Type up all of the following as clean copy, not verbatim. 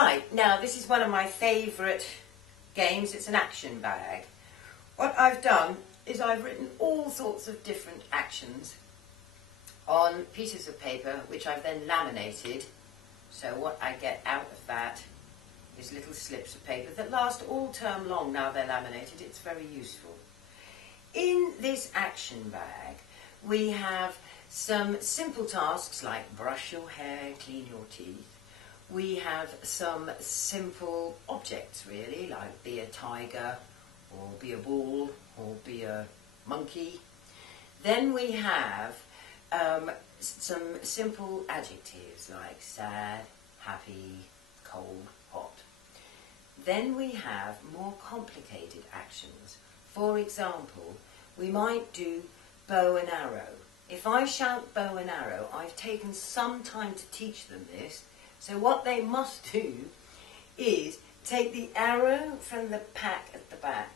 Right, now this is one of my favourite games. It's an action bag. What I've done is I've written all sorts of different actions on pieces of paper which I've then laminated. So what I get out of that is little slips of paper that last all term long. Now they're laminated, it's very useful. In this action bag we have some simple tasks like brush your hair, clean your teeth. We have some simple objects really, like be a tiger or be a bull or be a monkey. Then we have some simple adjectives like sad, happy, cold, hot. Then we have more complicated actions. For example, we might do bow and arrow. If I shout bow and arrow, I've taken some time to teach them this. So what they must do is take the arrow from the pack at the back,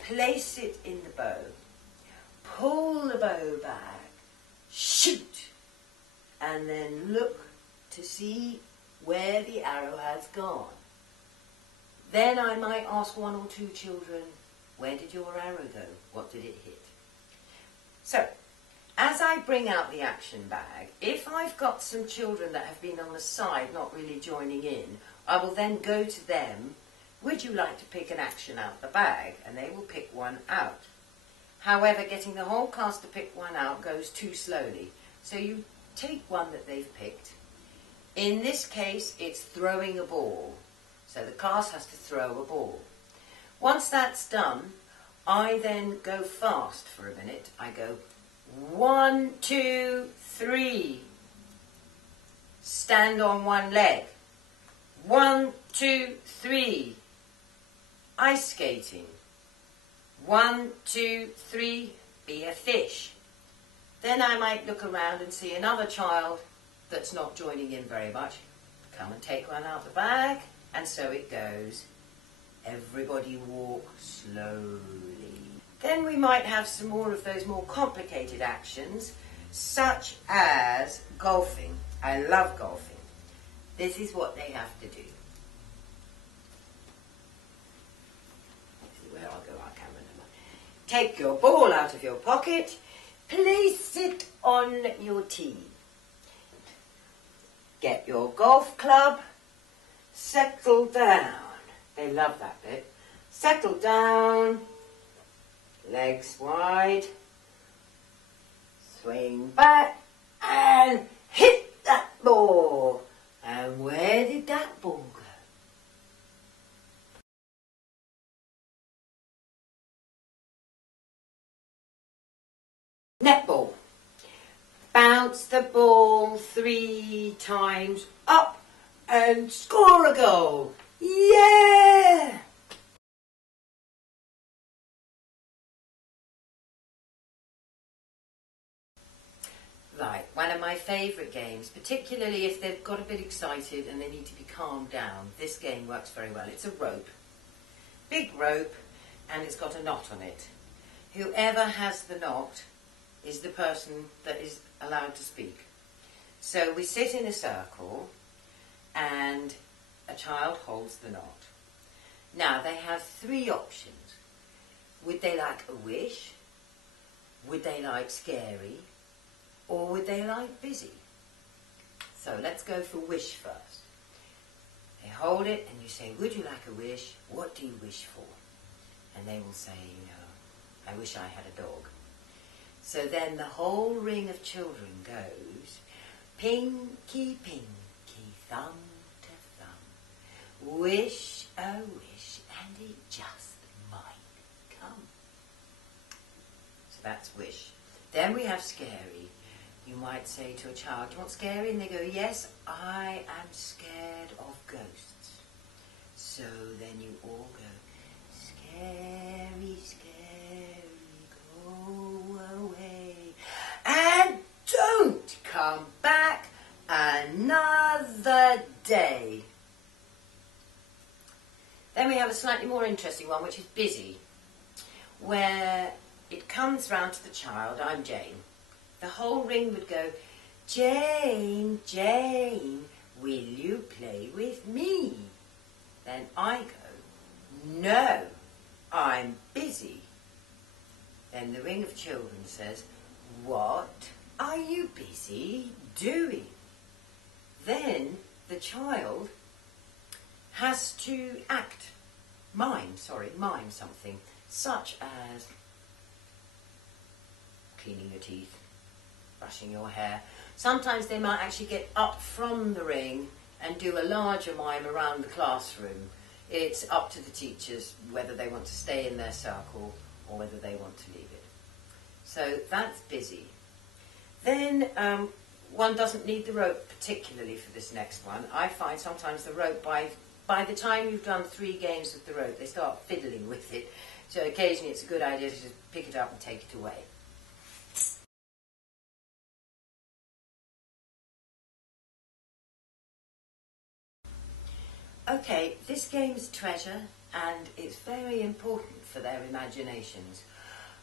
place it in the bow, pull the bow back, shoot, and then look to see where the arrow has gone. Then I might ask one or two children, where did your arrow go? What did it hit? So, as I bring out the action bag, if I've got some children that have been on the side not really joining in, I will then go to them, would you like to pick an action out the bag? And they will pick one out. However, getting the whole class to pick one out goes too slowly. So you take one that they've picked. In this case, it's throwing a ball. So the class has to throw a ball. Once that's done, I then go fast for a minute. I go 1, 2, 3. Stand on one leg. 1, 2, 3. Ice skating. 1, 2, 3. Be a fish. Then I might look around and see another child that's not joining in very much. Come and take one out the bag. And so it goes. Everybody walk slowly. Then we might have some more of those more complicated actions, such as golfing. I love golfing. This is what they have to do. This is where I'll go our camera number. Take your ball out of your pocket, place it on your tee. Get your golf club, settle down. They love that bit. Settle down. Legs wide, swing back and hit that ball. And where did that ball go? Netball. Bounce the ball 3 times up and score a goal. Yeah! Right, one of my favourite games, particularly if they've got a bit excited and they need to be calmed down. This game works very well. It's a rope. Big rope, and it's got a knot on it. Whoever has the knot is the person that is allowed to speak. So we sit in a circle and a child holds the knot. Now they have 3 options. Would they like a wish? Would they like scary? Or would they like busy? So let's go for wish first. They hold it and you say, would you like a wish? What do you wish for? And they will say, I wish I had a dog. So then the whole ring of children goes, pinky, pinky, thumb to thumb. Wish a wish and it just might come. So that's wish. Then we have scary. You might say to a child, do you want scary? And they go, yes, I am scared of ghosts. So then you all go, scary, scary, go away. And don't come back another day. Then we have a slightly more interesting one, which is busy, where it comes round to the child, I'm Jane. The whole ring would go, Jane, Jane, will you play with me? Then I go, no, I'm busy. Then the ring of children says, what are you busy doing? Then the child has to mime something, such as cleaning your teeth, brushing your hair. Sometimes they might actually get up from the ring and do a larger mime around the classroom. It's up to the teachers whether they want to stay in their circle or whether they want to leave it. So that's busy. Then one doesn't need the rope particularly for this next one. I find sometimes the rope, by the time you've done 3 games with the rope, they start fiddling with it. So occasionally it's a good idea to just pick it up and take it away. Okay, this game's treasure, and it's very important for their imaginations.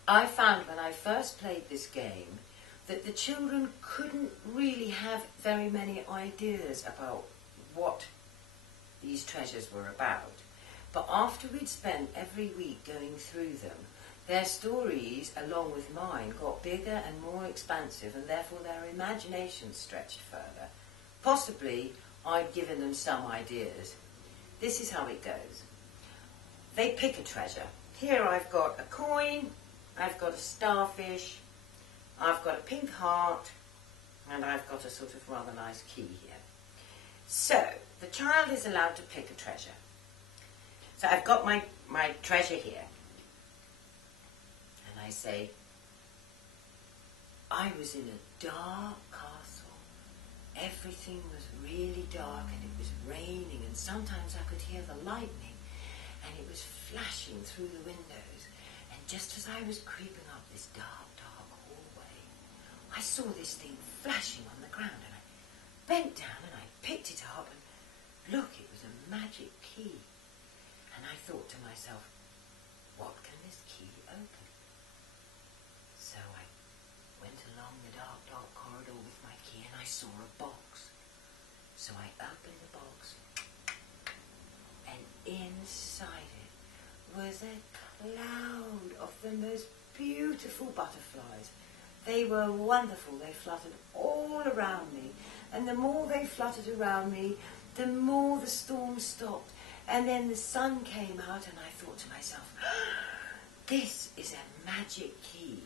I found when I first played this game that the children couldn't really have very many ideas about what these treasures were about. But after we'd spent every week going through them, their stories, along with mine, got bigger and more expansive, and therefore their imaginations stretched further. Possibly I'd given them some ideas. This is how it goes. They pick a treasure. Here I've got a coin, I've got a starfish, I've got a pink heart, and I've got a sort of rather nice key here. So, the child is allowed to pick a treasure. So I've got my treasure here. And I say, I was in a dark castle. Everything was really dark and it was raining, and sometimes I could hear the lightning and it was flashing through the windows. And just as I was creeping up this dark hallway, I saw this thing flashing on the ground, and I bent down and I picked it up, and look, it was a magic key. And I thought to myself, what can this key open? So I went along the dark corridor with my key, and I saw a box. So I opened the box, and inside it was a cloud of the most beautiful butterflies. They were wonderful. They fluttered all around me, and the more they fluttered around me, the more the storm stopped. And then the sun came out, and I thought to myself, this is a magic key.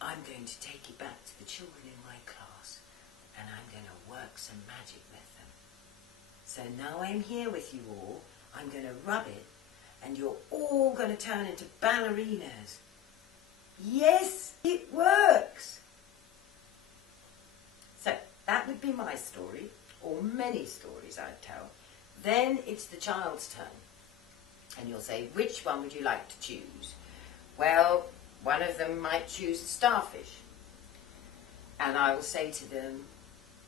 I'm going to take it back to the children in my class, and I'm going to work some magic with them. So now I'm here with you all. I'm going to rub it, and you're all going to turn into ballerinas. Yes, it works! So that would be my story, or many stories I'd tell. Then it's the child's turn, and you'll say, which one would you like to choose? Well, one of them might choose the starfish, and I will say to them,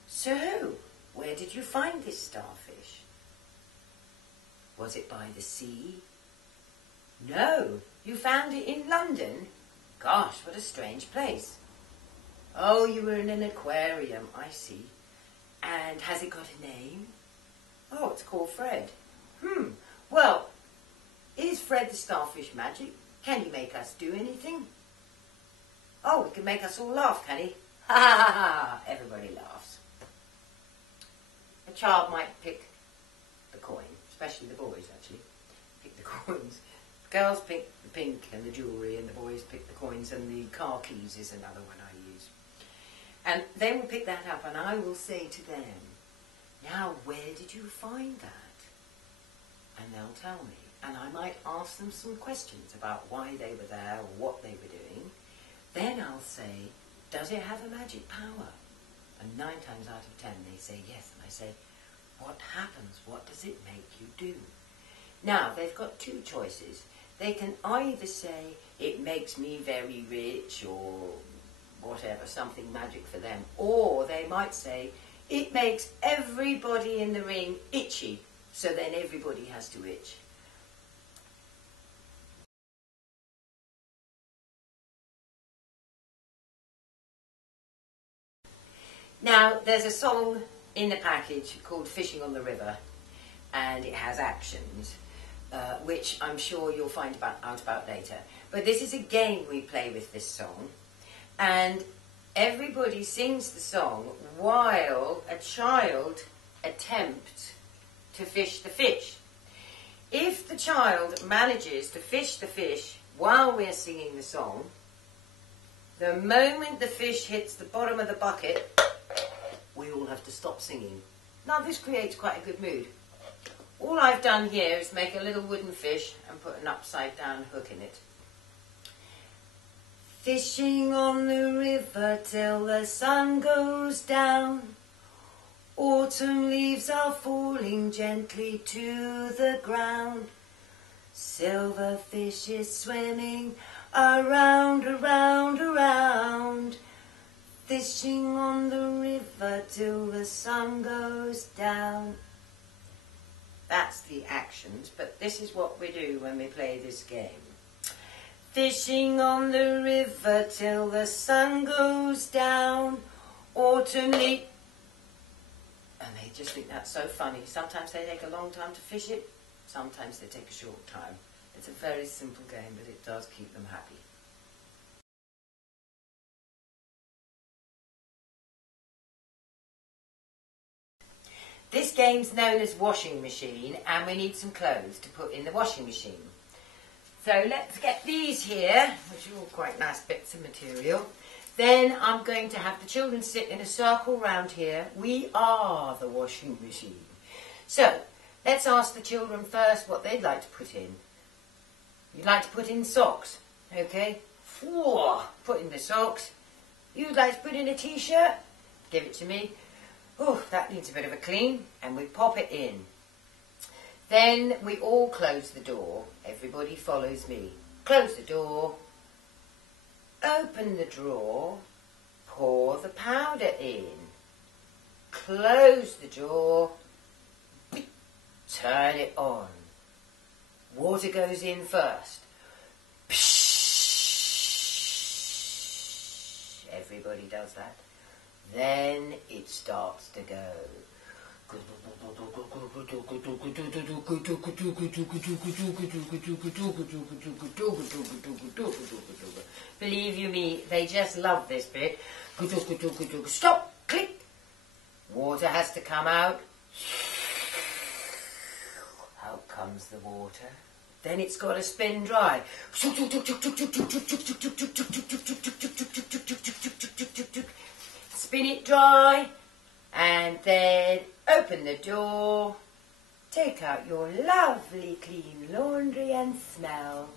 so where did you find this starfish? Was it by the sea? No, you found it in London. Gosh, what a strange place. Oh, you were in an aquarium, I see. And has it got a name? Oh, it's called Fred. Well, is Fred the starfish magic? Can he make us do anything? Oh, he can make us all laugh, can he? Ha ha ha ha! Everybody laughs. A child might pick the coin, especially the boys actually, pick the coins. The girls pick the pink and the jewellery, and the boys pick the coins, and the car keys is another one I use. And they will pick that up, and I will say to them, now where did you find that? And they'll tell me. And I might ask them some questions about why they were there or what they were doing. Then I'll say, does it have a magic power? And 9 times out of 10 they say yes. And I say, what happens? What does it make you do? Now, they've got 2 choices. They can either say, it makes me very rich, or whatever, something magic for them. Or they might say, it makes everybody in the ring itchy, so then everybody has to itch. Now, there's a song in the package called Fishing on the River, and it has actions, which I'm sure you'll find out about later. But this is a game we play with this song, and everybody sings the song while a child attempts to fish the fish. If the child manages to fish the fish while we're singing the song, the moment the fish hits the bottom of the bucket, we all have to stop singing. Now this creates quite a good mood. All I've done here is make a little wooden fish and put an upside down hook in it. Fishing on the river till the sun goes down. Autumn leaves are falling gently to the ground. Silver fishes swimming around, around, around. Fishing on the river till the sun goes down. That's the actions, but this is what we do when we play this game. Fishing on the river till the sun goes down. Autumn leaves. And they just think that's so funny. Sometimes they take a long time to fish it, sometimes they take a short time. It's a very simple game, but it does keep them happy. This game's known as washing machine, and we need some clothes to put in the washing machine. So let's get these here, which are all quite nice bits of material. Then I'm going to have the children sit in a circle round here. We are the washing machine. So let's ask the children first what they'd like to put in. You'd like to put in socks, okay? Put in the socks. You'd like to put in a t-shirt? Give it to me. Oh, that needs a bit of a clean, and we pop it in. Then we all close the door. Everybody follows me. Close the door. Open the drawer. Pour the powder in. Close the drawer. Turn it on. Water goes in first. Everybody does that. Then it starts to go. Believe you me, they just love this bit. Stop! Click! Water has to come out. Out comes the water. Then it's got to spin dry. Spin it dry, and then open the door, take out your lovely clean laundry and smell.